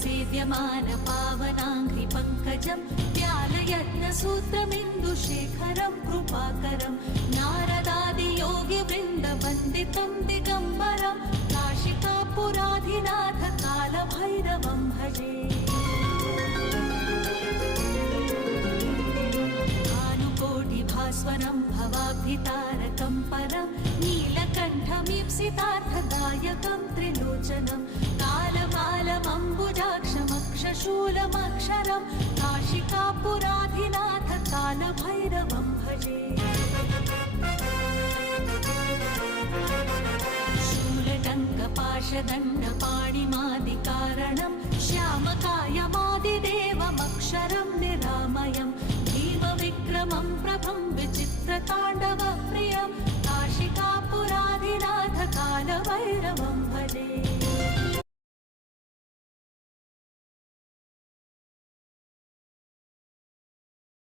सेव्यमान पावनाङ्घ्रि पङ्कजं व्यालयत्नसूत्रमिन्दुशेखरं कृपाकरं नारदादियोगिवृन्दवन्दितं दिगम्बरं काशिकापुराधिनाथ कालभैरवं भजे। भानुकोटिभास्वरं भवाब्धितारकं परं नीलकण्ठमीप्सितार्थदायकं त्रिलोचनं कालकालमम्बुजाक्षमक्षशूलमक्षरं काशिकापुराधिनाथ कालभैरवं भजे। शूलटङ्कपाशदण्डपाणिमादिकारणं श्यामकायमादिदेवमक्षरं निरामयं भीमविक्रमं प्रभं विचित्रताण्डवप्रियं काशिकापुराधिनाथ कालभैरवं